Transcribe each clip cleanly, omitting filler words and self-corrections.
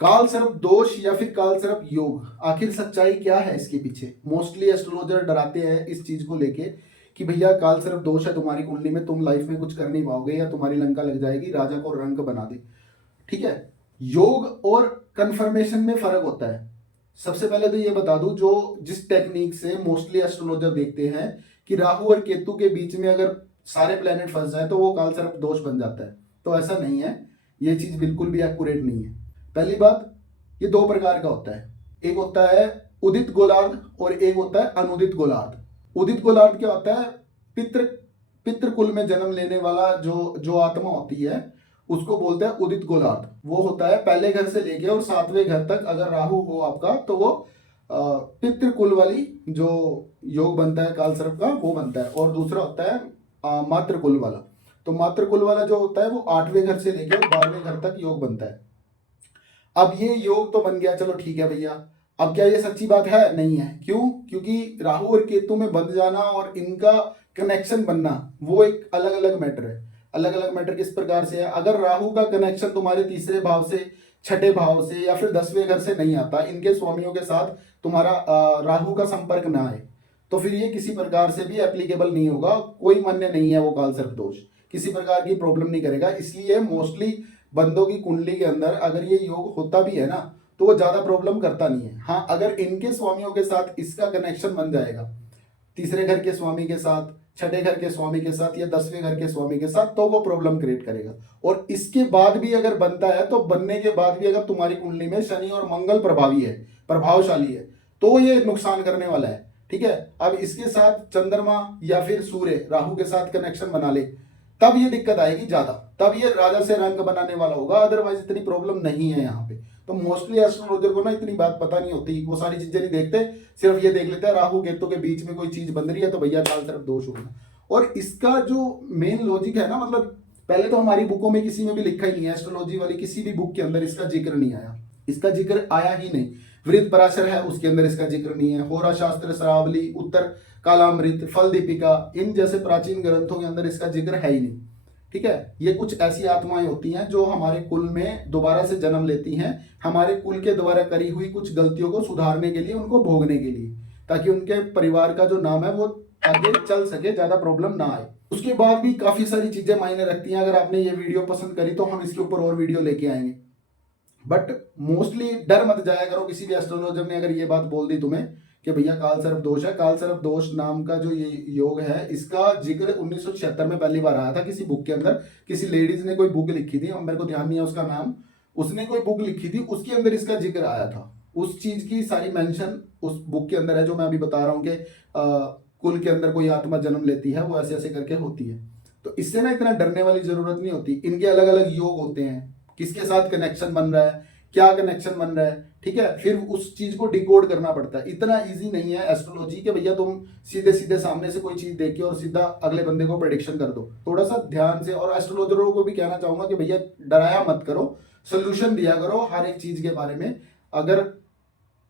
काल सर्प दोष या फिर काल सर्प योग, आखिर सच्चाई क्या है इसके पीछे? मोस्टली एस्ट्रोलॉजर डराते हैं इस चीज को लेके कि भैया काल सर्प दोष है तुम्हारी कुंडली में, तुम लाइफ में कुछ कर नहीं पाओगे या तुम्हारी लंका लग जाएगी, राजा को रंक बना दे। ठीक है, योग और कंफर्मेशन में फर्क होता है। सबसे पहले तो ये बता दूं, जो जिस टेक्निक से मोस्टली एस्ट्रोलॉजर देखते हैं कि राहु और केतु के बीच में अगर सारे प्लेनेट फंस जाए तो वो काल सर्प दोष बन जाता है, तो ऐसा नहीं है। ये चीज बिल्कुल भी एक्यूरेट नहीं है। पहली बात, ये दो प्रकार का होता है। एक होता है उदित गोलार्ध और एक होता है अनुदित गोलार्ध। उदित गोलार्ध क्या होता है? पितृ पितृ कुल में जन्म लेने वाला जो जो आत्मा होती है उसको बोलते हैं उदित गोलार्ध। वो होता है पहले घर से लेके और सातवें घर तक अगर राहु हो आपका तो वो पितृ कुल वाली जो योग बनता है काल सर्प का वो बनता है। और दूसरा होता है मातृ कुल वाला। तो मातृ कुल वाला जो होता है वो आठवें घर से लेके और 12वें घर तक योग बनता है। अब ये योग तो बन गया, चलो ठीक है भैया। अब क्या ये सच्ची बात है? नहीं है। क्यों? क्योंकि राहु और केतु में बंध जाना और इनका कनेक्शन बनना वो एक अलग अलग मैटर है। अलग अलग मैटर किस प्रकार से है? अगर राहु का कनेक्शन तुम्हारे तीसरे भाव से, छठे भाव से या फिर 10वें घर से नहीं आता, इनके स्वामियों के साथ तुम्हारा राहु का संपर्क ना आए, तो फिर ये किसी प्रकार से भी एप्लीकेबल नहीं होगा। कोई मान्य नहीं है वो काल सर्प दोष, किसी प्रकार की प्रॉब्लम नहीं करेगा। इसलिए मोस्टली बंदों की कुंडली के अंदर अगर ये योग होता भी है ना तो वो ज्यादा प्रॉब्लम करता नहीं है। हाँ, अगर इनके स्वामियों के साथ इसका कनेक्शन बन जाएगा, तीसरे घर के स्वामी के साथ, छठे घर के स्वामी के साथ या 10वें घर के स्वामी के साथ, तो वो प्रॉब्लम क्रिएट करेगा। और इसके बाद भी अगर बनता है तो बनने के बाद भी अगर तुम्हारी कुंडली में शनि और मंगल प्रभावी है, प्रभावशाली है, तो ये नुकसान करने वाला है। ठीक है, अब इसके साथ चंद्रमा या फिर सूर्य राहु के साथ कनेक्शन बना ले तब ये दिक्कत आएगी ज्यादा, तब ये राजा से रंग बनाने वाला होगा। अदरवाइज इतनी प्रॉब्लम नहीं है यहाँ पे। तो मोस्टली एस्ट्रोलॉजर को ना इतनी बात पता नहीं होती, वो सारी चीजें नहीं देखते, सिर्फ ये देख लेते हैं राहु केतु के बीच में कोई चीज बन रही है तो भैया काल तरफ दोष होगा। और इसका जो मेन लॉजिक है ना, मतलब पहले तो हमारी बुकों में किसी में भी लिखा ही नहीं है, एस्ट्रोलॉजी वाली किसी भी बुक के अंदर इसका जिक्र नहीं आया, इसका जिक्र आया ही नहीं। वृत्त पराशर है उसके अंदर इसका जिक्र नहीं है, होरा शास्त्र, श्रावली, उत्तर कालामृत, फल दीपिका, इन जैसे प्राचीन ग्रंथों के अंदर इसका जिक्र है ही नहीं। ठीक है, ये कुछ ऐसी आत्माएं होती हैं जो हमारे कुल में दोबारा से जन्म लेती हैं, हमारे कुल के द्वारा करी हुई कुछ गलतियों को सुधारने के लिए, उनको भोगने के लिए, ताकि उनके परिवार का जो नाम है वो आगे चल सके, ज्यादा प्रॉब्लम ना आए। उसके बाद भी काफी सारी चीजें मायने रखती हैं। अगर आपने ये वीडियो पसंद करी तो हम इसके ऊपर और वीडियो लेके आएंगे। बट मोस्टली डर मत जाया करो, किसी भी एस्ट्रोलॉजर ने अगर ये बात बोल दी तुम्हें कि भैया काल सर्प दोष है। काल सर्प दोष नाम का जो ये योग है, इसका जिक्र 1976 में पहली बार आया था किसी बुक के अंदर। किसी लेडीज ने कोई बुक लिखी थी, मेरे को ध्यान नहीं है उसका नाम, उसने कोई बुक लिखी थी, उसके अंदर इसका जिक्र आया था। उस चीज की सारी मेंशन उस बुक के अंदर है जो मैं अभी बता रहा हूँ कि कुल के अंदर कोई आत्मा जन्म लेती है, वो ऐसे ऐसे करके होती है। तो इससे ना इतना डरने वाली जरूरत नहीं होती। इनके अलग अलग योग होते हैं, किसके साथ कनेक्शन बन रहा है, क्या कनेक्शन बन रहा है, ठीक है, फिर उस चीज को डिकोड करना पड़ता है। इतना इजी नहीं है एस्ट्रोलॉजी के भैया तुम सीधे सीधे सामने से कोई चीज देखिए और सीधा अगले बंदे को प्रेडिक्शन कर दो। थोड़ा सा ध्यान से, और एस्ट्रोलॉजरों को भी कहना चाहूंगा कि भैया डराया मत करो, सोल्यूशन दिया करो हर एक चीज के बारे में। अगर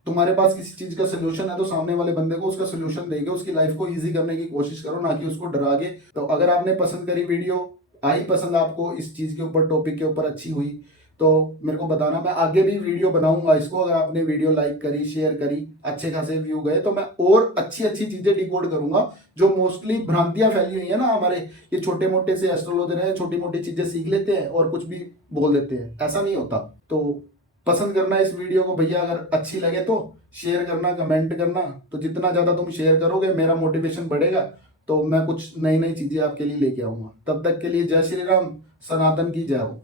तुम्हारे पास किसी चीज का सोल्यूशन है तो सामने वाले बंदे को उसका सोल्यूशन देके उसकी लाइफ को इजी करने की कोशिश करो, ना कि उसको डरा के। तो अगर आपने पसंद करी वीडियो, आई पसंद आपको इस चीज के ऊपर, टॉपिक के ऊपर अच्छी हुई तो मेरे को बताना, मैं आगे भी वीडियो बनाऊंगा इसको। अगर आपने वीडियो लाइक करी, शेयर करी, अच्छे खासे व्यू गए तो मैं और अच्छी अच्छी चीजें डिकोड करूंगा। जो मोस्टली भ्रांतियां फैली हुई है ना हमारे, ये छोटे मोटे से एस्ट्रोलॉजर है, छोटी मोटी चीजें सीख लेते हैं और कुछ भी बोल देते हैं, ऐसा नहीं होता। तो पसंद करना इस वीडियो को भैया, अगर अच्छी लगे तो शेयर करना, कमेंट करना। तो जितना ज्यादा तुम शेयर करोगे मेरा मोटिवेशन बढ़ेगा, तो मैं कुछ नई नई चीजें आपके लिए लेके आऊंगा। तब तक के लिए जय श्री राम, सनातन की जय हो।